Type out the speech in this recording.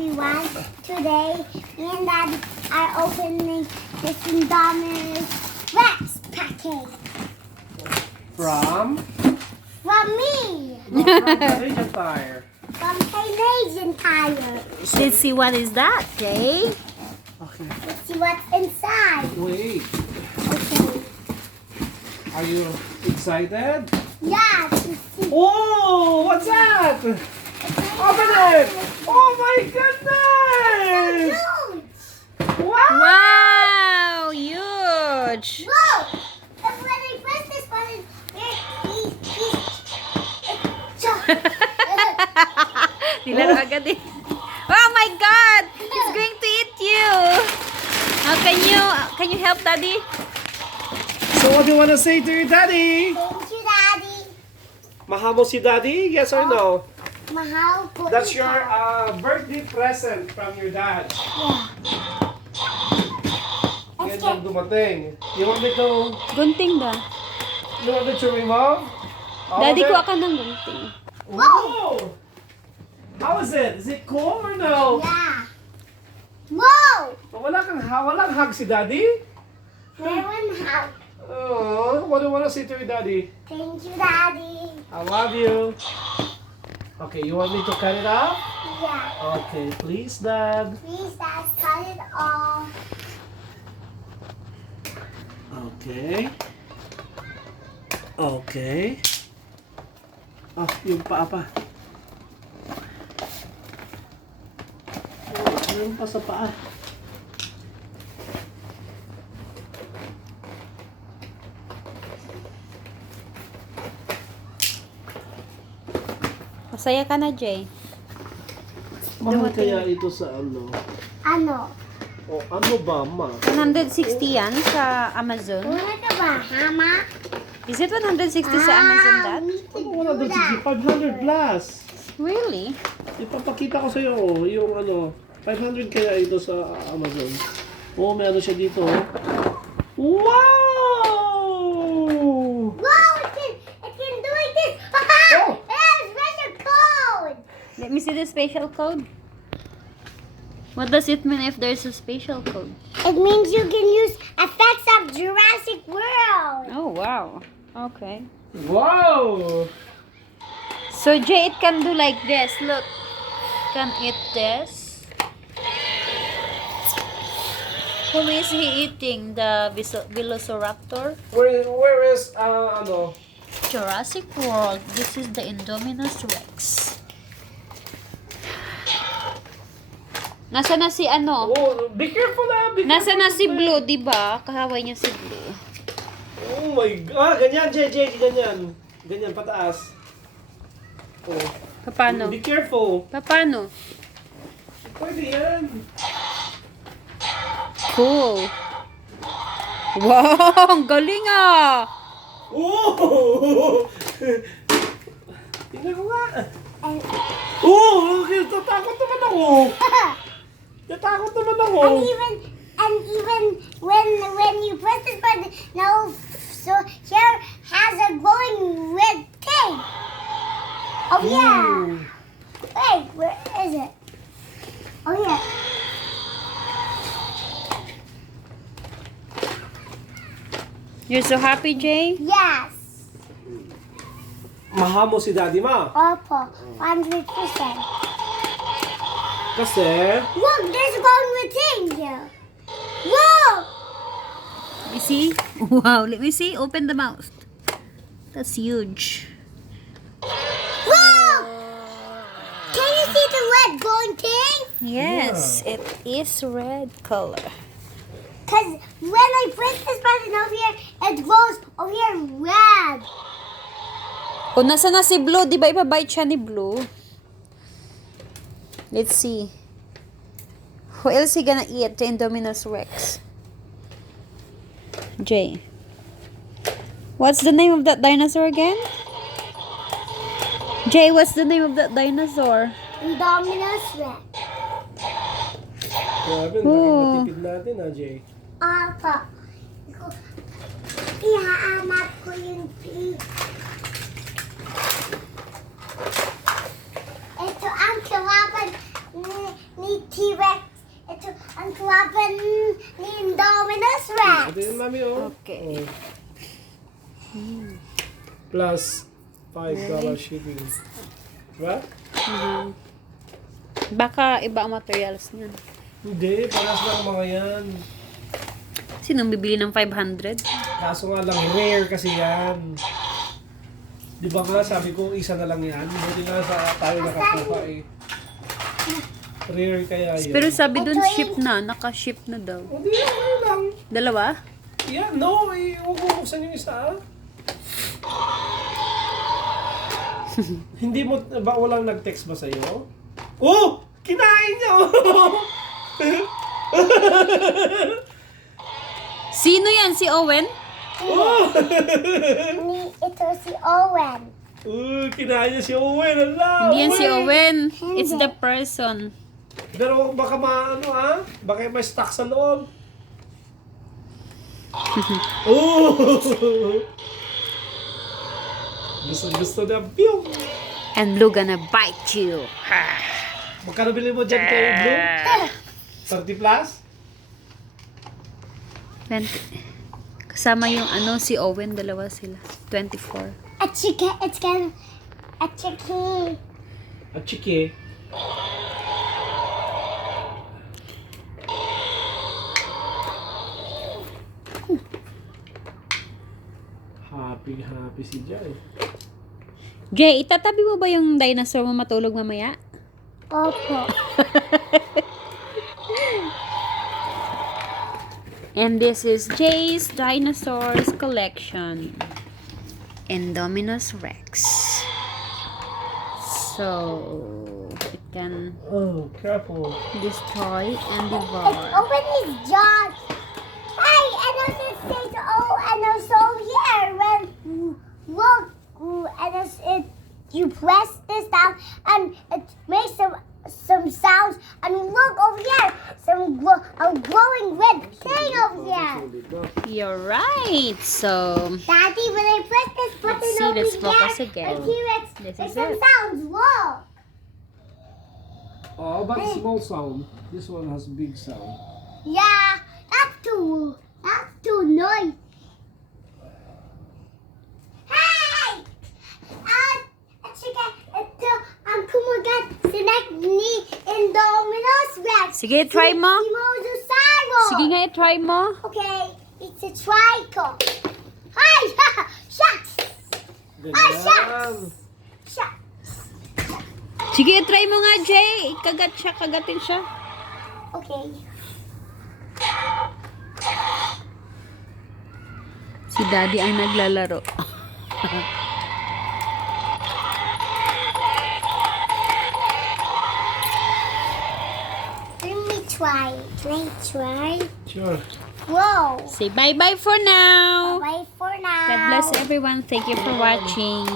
everyone. Today, me and Daddy are opening this Indominus Rex package. From me. Canadian Tire. From Canadian Tire. Let's see what is that, Jay? Okay. Let's see what's inside. Wait. Okay. Are you excited? Yeah, to see. Oh, what's that? Open it! Oh my goodness! Huge. Wow! Wow! Huge! Whoa! But when I press this button, Nilaro agad eh. Oh my God! It's going to eat you! How can you help, Daddy? So what do you want to say to your daddy? Thank you, Daddy. Mahal mo si daddy? Yes or no? Mahal po That's ito. your birthday present from your dad. Yeah. Let's Yan ang dumating. You want me to, Gunting ba? remove? All Daddy, of it? kuha ka ng gunting. Whoa! How is it? Is it cool or no? Yeah. Whoa! Walang hug si daddy? Meron hug. Oh, what do you want to say to your daddy? Thank you, Daddy. I love you. Okay, you want me to cut it off? Yeah. Okay, please, Dad. Please, Dad, cut it off. Okay. Okay. Oh, yung paa pa. Oh, meron pa sa paa. Masaya ka na, Jay. Mahal kaya ito sa ano? Ano? O ano ba, ma? 160 yan sa Amazon. Wala ka ba, Hama? Is it 160 sa Amazon, Dad? We need to Ano, do that. 500 plus. Really? Ipapakita ko sa iyo yung ano, 500 kaya ito sa Amazon. Oh, may ano siya dito. Wow! Wow, it can do like this. Oh! It has special code. Let me see the special code. What does it mean if there's a special code? It means you can use effects of Jurassic World. Oh, wow. Okay. Wow! So, Jay, it can do like this. Look. Can eat this. Who is he eating? The Velociraptor? Where is ano? Jurassic World. This is the Indominus Rex. Nasa na si ano? Oh, be careful ah. Nasa na si Blue, di ba? Kahaway niya si Blue. Oh my God, ganyan, JJ, ganyan. Ganyan, pataas. Oh. Paano? Be careful. Paano? Pwede yan. Cool. Wow, ang galing ah. Oh! Tingnan ko nga. And, Oh, tatakot naman ako. Tatakot naman ako. and even when you press this button, no, so here has a glowing red thing. Oh yeah. Ooh. Wait, where is it? Oh yeah. You're so happy, Jay? Yes. Mahal mo si daddy, ma. Opo, 100%. Kasi, Look, there's a glowing red thing here. Whoa! Let me see. Wow, let me see. Open the mouth. That's huge. Whoa! Can you see the red glowing thing? Yes, it is red color. Because when I press this button over here, it glows over here red. O, nasa na si Blue? Di ba ipabite siya ni Blue? Let's see. Who else he gonna eat? The Indominus Rex. Jay. What's the name of that dinosaur again? Jay, what's the name of that dinosaur? Indominus Rex. grabe, Oh. matipid natin ha, Jay. Opo. Ihaanap ko yung Ito ang tawagan ni T-Rex. Ito ang klapan ni Indominus Rex. Ito yun, mami, oh. Okay. Oh. Plus $5 shipping. Diba? Baka iba ang materials niyan. Hindi, paras lang mga yan. Sinong bibili ng 500? Kaso nga lang, rare kasi yan. Di ba nga, sabi ko, isa na lang yan. Buti nga sa tayo nakakuha eh. Rare kaya yan. Pero sabi dun, ship na. Naka-ship na daw. Hindi, ano lang. Dalawa? Yeah, no, eh, huwag mo buksan yung isa. Hindi mo, ba walang nag-text ba sa'yo? Oh! Kinain niya! Sino yan? Si Owen? Oh! Ito si Owen. Kinain niya si Owen. Ala, Hindi yan si Owen. Hindi. It's the person. Pero baka maano ha? Baka may stuck sa loob. Oh! Gusto na. Pew! And Blue gonna bite you. Magkano bili mo dyan kay Blue? 30 plus? 20. Kasama yung ano, si Owen, dalawa sila. 24. A chicken. It's gonna. A chicken. At chiki. Happy si Jai. Jay, itatabi mo ba yung dinosaur mo matulog mamaya? Opo. And this is Jay's Dinosaurs Collection. Indominus Rex. So, it can Oh, careful. destroy and It's devour. open his jaws. Hey, and there's it says and also here when look and it you press this down and it makes some sounds and look over here a glowing red thing over here. You're right. So, Daddy, when I press this button Let's see, over let's here, focus again. the T-Rex This makes is some it. sounds. Look. Oh, but small sound. This one has big sound. Yeah, that's too noisy. Hey! Sige, ito ang kumagat sinek ni Indominus Rex. sige, try mo. Si Mosasaurus. Sige nga, try mo. Okay, it's a trico. Hi! Shucks! Ganyan. Shucks! Sige, try mo nga, Jay. Kagatin siya. Okay. Si Daddy ang naglalaro. Let me try. Can I try? Sure. Whoa. Say bye-bye for now. Bye for now. God bless everyone. Thank you for watching.